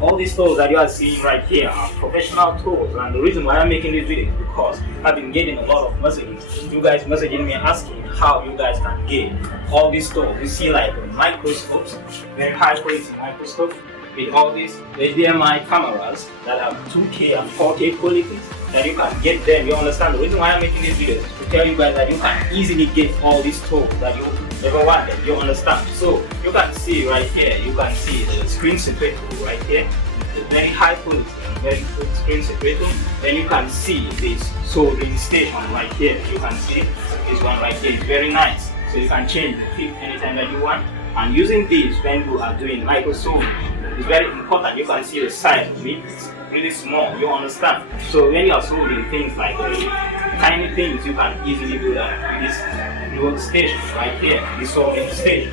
All these tools that you are seeing right here are professional tools, and the reason why I'm making this video is because I've been getting a lot of messages. You guys messaging me asking how you guys can get all these tools. You see like microscopes, very high quality microscope with all these HDMI cameras that have 2K and 4K qualities that you can get them. You understand? The reason why I'm making this video is to tell you guys that you can easily get all these tools that you never wanted. You understand? So you can see right here, you can see the screen separator right here, the very high quality and very good screen separator. Then you can see this soldering station right here. You can see this one right here is very nice. So you can change the clip anytime that you want. And using this when you are doing micro soldering, it's very important. You can see the size of it. It's really small. You understand? So when you are soldering things like tiny things, you can easily do that with this little station right here, this soldering station.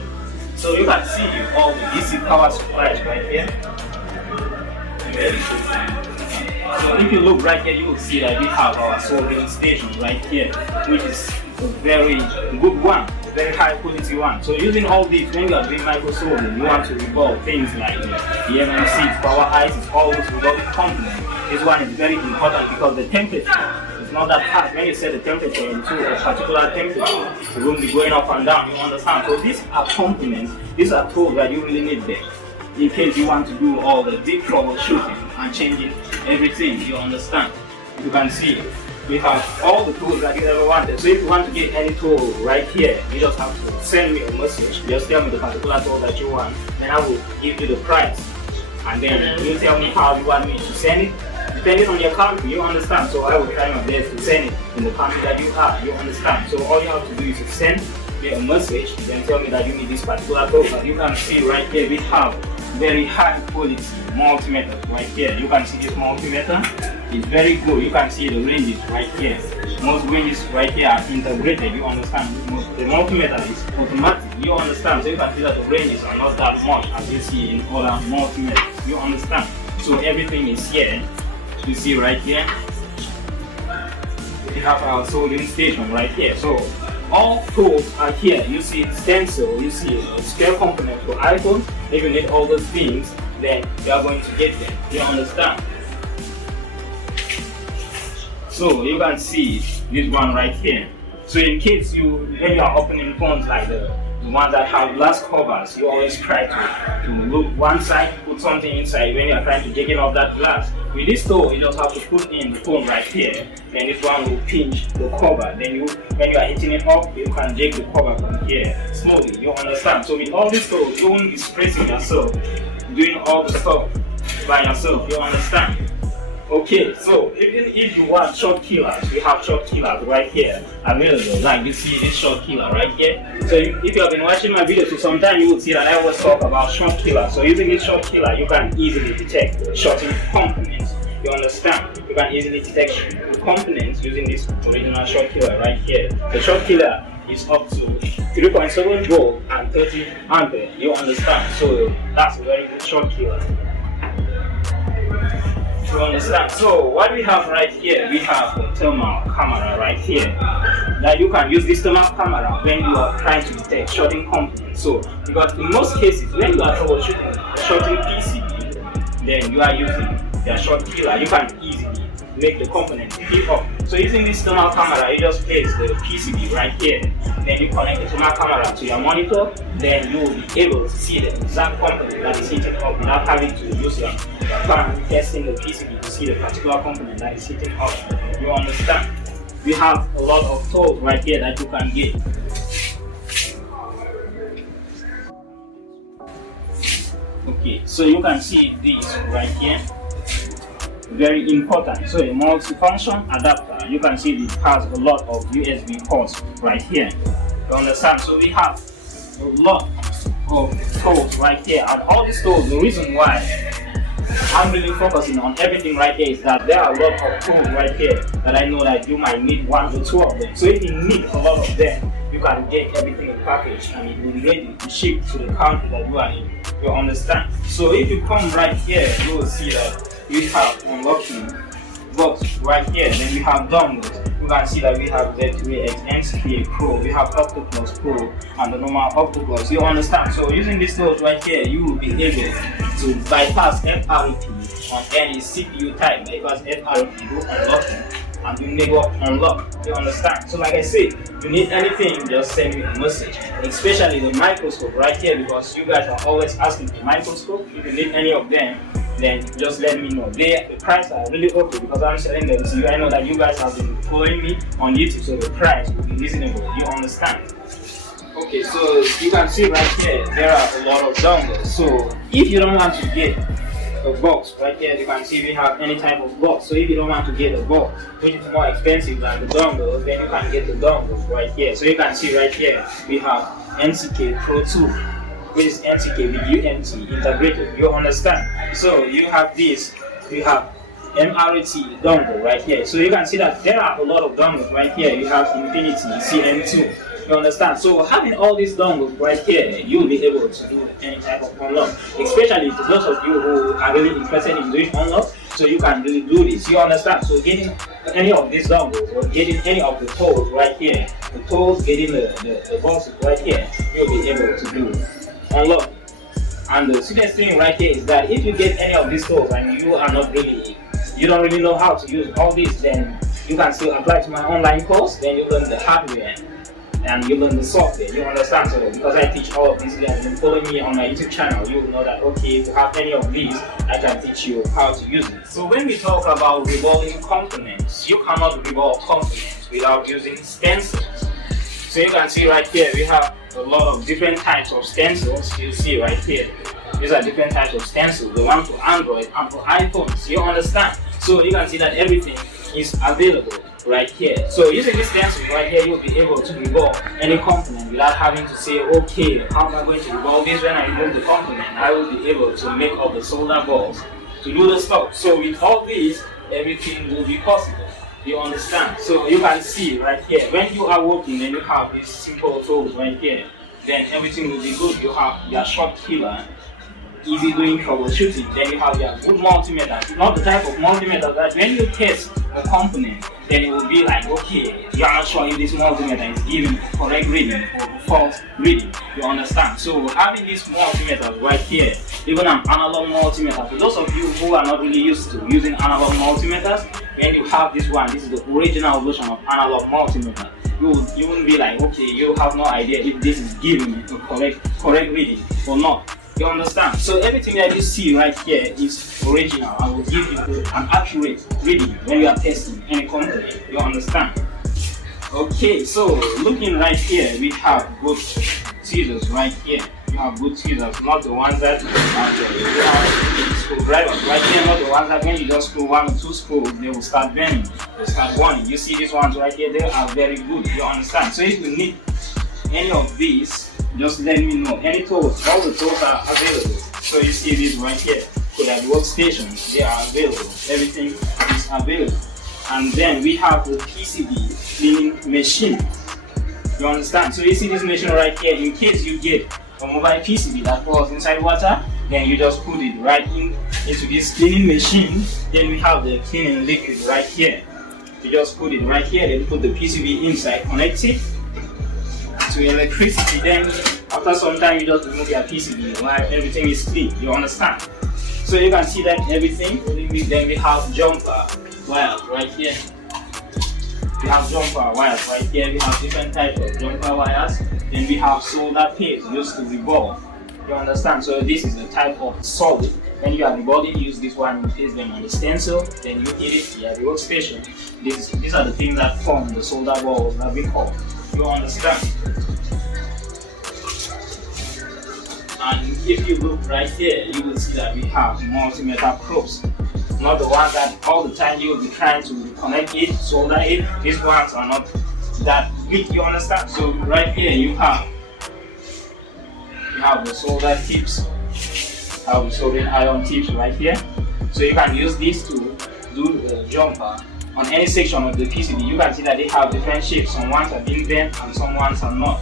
So you can see all the DC power supplies right here. So if you look right here, you will see that we have our soldering station right here, which is a very good one, a very high quality one. So using all these, when you are doing micro soldering, you want to revolve things like the MMCs, power ICs, all those revolving components. This one is very important because the temperature is not that hard. When you set the temperature into a particular temperature, it won't be going up and down. You understand? So these are components, these are tools that you really need them in case you want to do all the deep troubleshooting and changing everything. You understand? You can see we have all the tools that you ever wanted. So if you want to get any tool right here, you just have to send me a message. Just tell me the particular tool that you want, then I will give you the price. And then you tell me how you want me to send it. Depending on your country, you understand. So I will try my best to send it in the country that you are. You understand? So all you have to do is to send me a message, then tell me that you need this particular tool. And you can see right here we have very high quality multimeter right here. You can see this multimeter is very good. You can see the ranges right here. Most ranges right here are integrated. You understand? The multimeter is automatic. You understand? So you can see that the ranges are not that much as you see in other multimeters. You understand? So everything is here. You see right here. We have our soldering station right here. So all tools are here. You see stencil, you see a scale component for iPhone. If you need all those things, then you are going to get them. You understand? So you can see this one right here. So in case when you are opening phones like the ones that have glass covers, you always try to look one side, put something inside when you are trying to take it off that glass. With this tool, you just have to put in the phone right here, and this one will pinch the cover. Then when you are hitting it up, you can take the cover from here smoothly. You understand? So with all these tools, you won't be stressing yourself, doing all the stuff by yourself. You understand? Okay, so even if you want shot killers, we have shot killers right here available. Like you see this shot killer right here. So if you have been watching my videos for some time, you will see that I always talk about shot killer. So using this shot killer, you can easily detect shorting components. You understand? You can easily detect components using this original shot killer right here. The shot killer is up to 3.7 volt and 30 ampere. You understand? So that's a very good shot killer. You understand? So what we have right here, we have a thermal camera right here. Now you can use this thermal camera when you are trying to detect shorting components. So because in most cases when you are troubleshooting a shorting PCB, then you are using the short killer. You can easily make the component heat up. So using this thermal camera, you just place the PCB right here. Then you connect the thermal camera to your monitor. Then you will be able to see the exact component that is heating up without having to use your fan testing the PCB to see the particular component that is heating up. You understand? We have a lot of tools right here that you can get. Okay, so you can see this right here. Very important. So a multi-function adapter. You can see it has a lot of USB ports right here. You understand? So we have a lot of tools right here, and all these tools, the reason why I'm really focusing on everything right here is that there are a lot of tools right here that I know that you might need 1 or 2 of them. So if you need a lot of them, you can get everything in package and it will be ready to ship to the country that you are in. You understand? So if you come right here, you will see that we have unlocking box right here. Then we have dongles. you can see that we have Z3X, NCK Pro, we have OptoPlus Pro, and the normal OptoPlus. You understand? So using these tools right here, you will be able to bypass FRP on any CPU type, bypass FRP, do unlocking, and do network unlock. You understand? So like I said, if you need anything, just send me a message, especially the microscope right here, because you guys are always asking for microscope. If you need any of them, then just let me know. The price are really okay because I'm selling them to you. I know that you guys have been following me on YouTube, so the price will be reasonable. You understand? Okay, so you can see right here, there are a lot of dongles. So if you don't want to get a box right here, you can see we have any type of box. So if you don't want to get a box which is more expensive than the dongles, then you can get the dongles right here. So you can see right here we have NCK Pro 2, which is NCK with UMT integrated. You understand? So you have this, you have MRT dongle right here. So you can see that there are a lot of dongles right here. You have Infinity CM2. You understand? So having all these dongles right here, you will be able to do any type of unlock, especially to those of you who are really interested in doing unlock. So you can really do this. You understand? So getting any of these dongles or getting any of the tools right here, the tools, getting the boxes right here, you'll be able to do unlock. And the serious thing right here is that if you get any of these tools and you are not really, you don't really know how to use all these, then you can still apply to my online course. Then you learn the hardware and you learn the software. You understand? So because I teach all of these, you have been following me on my YouTube channel, you will know that okay, if you have any of these, I can teach you how to use it. So when we talk about revolving components, you cannot revolve components without using stencils. So you can see right here we have a lot of different types of stencils. You see right here, these are different types of stencils, the one for Android and for iPhones. You understand? So you can see that everything is available right here. So using this stencil right here, you'll be able to revolve any component without having to say, okay, how am I going to revolve this? When I remove the component, I will be able to make all the solder balls to do the stuff. So with all these, everything will be possible. You understand? So you can see right here, when you are working and you have these simple tools right here, then everything will be good. You have your short killer, easy doing troubleshooting, then you have your good multimeter. Not the type of multimeter that when you test a component, then it will be like, okay, you are not sure if this multimeter is giving correct reading or false reading. You understand? So having this multimeter right here, even an analog multimeter, for those of you who are not really used to using analog multimeters, when you have this one, this is the original version of analog multimeter, you won't be like, okay, you have no idea if this is giving a correct reading or not. You understand? So everything that you see right here is original and will give you an accurate reading when you are testing any component. You understand? Okay, so looking right here, we have good scissors right here. You have good scissors, not the ones that you have screwdrivers right here, not the ones that when you just screw one or two screws, they will start bending, they start burning. You see these ones right here, they are very good. You understand? So if you need any of these, just let me know. Any tools, all the tools are available. So you see these right here, Kodak workstations, they are available. Everything is available. And then we have the PCB cleaning machine. You understand? So you see this machine right here, in case you get a mobile PCB that falls inside water, then you just put it right into this cleaning machine. Then we have the cleaning liquid right here. You just put it right here, then put the PCB inside, connect it to electricity. Then after some time, you just remove your PCB while everything is clean. You understand? So you can see that everything. Then we have jumper wires right here. We have jumper wires right here. We have different types of jumper wires. Then we have solder paste used to revolve. You understand? So this is a type of solid. When you are revolving, you use this one, you place them on the stencil, then you hit it at the workstation. These are the things that form the solder balls that we call. You understand? And if you look right here, you will see that we have multimeter probes. Not the ones that all the time you will be trying to connect it, solder it. These ones are not that big, you understand? So right here you have the solder tips. You have the soldering iron tips right here. So you can use this to do the jumper on any section of the PCB. You can see that they have different shapes. Some ones are being bent and some ones are not.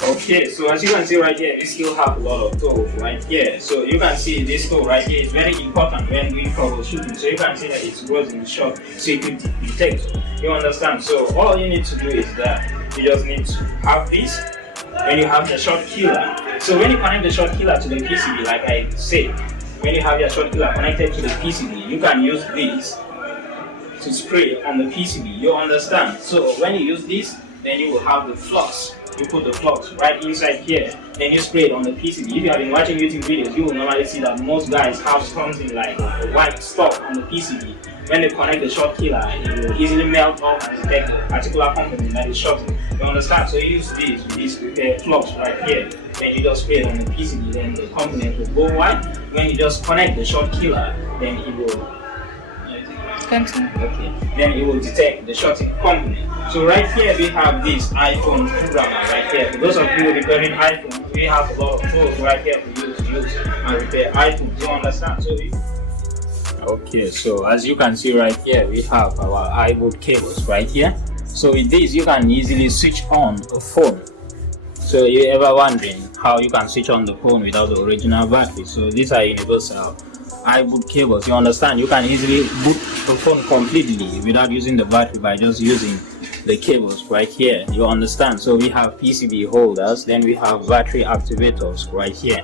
Okay, so as you can see right here, we still have a lot of tools right here. So you can see this tool right here is very important when we troubleshooting. So you can see that it's in short, so you can detect. You understand? So all you need to do is that you just need to have this. When you have the short killer, so when you connect the short killer to the PCB, like I said, when you have your short killer connected to the PCB, you can use this to spray on the PCB. You understand? So when you use this, then you will have the flux. You put the flux right inside here, then you spray it on the PCB. If you have been watching YouTube videos, you will normally see that most guys have something like a white stuff on the PCB. When they connect the short killer, it will easily melt off and detect the particular component that is shorting. You understand? So you use this flux right here, then you just spray it on the PCB, then the component will go white. When you just connect the short killer, then it will okay, then it will detect the shorting component. So right here we have this iPhone programmer right here. For those of you repairing iPhones, we have a lot of tools right here for you to use and repair iPhones. You understand? Okay, so as you can see right here, we have our iBoot cables right here. So with this, you can easily switch on a phone. So you're ever wondering how you can switch on the phone without the original battery? So these are universal iBoot cables. You understand? You can easily boot the phone completely without using the battery by just using the cables right here. You understand? So we have PCB holders, then we have battery activators right here.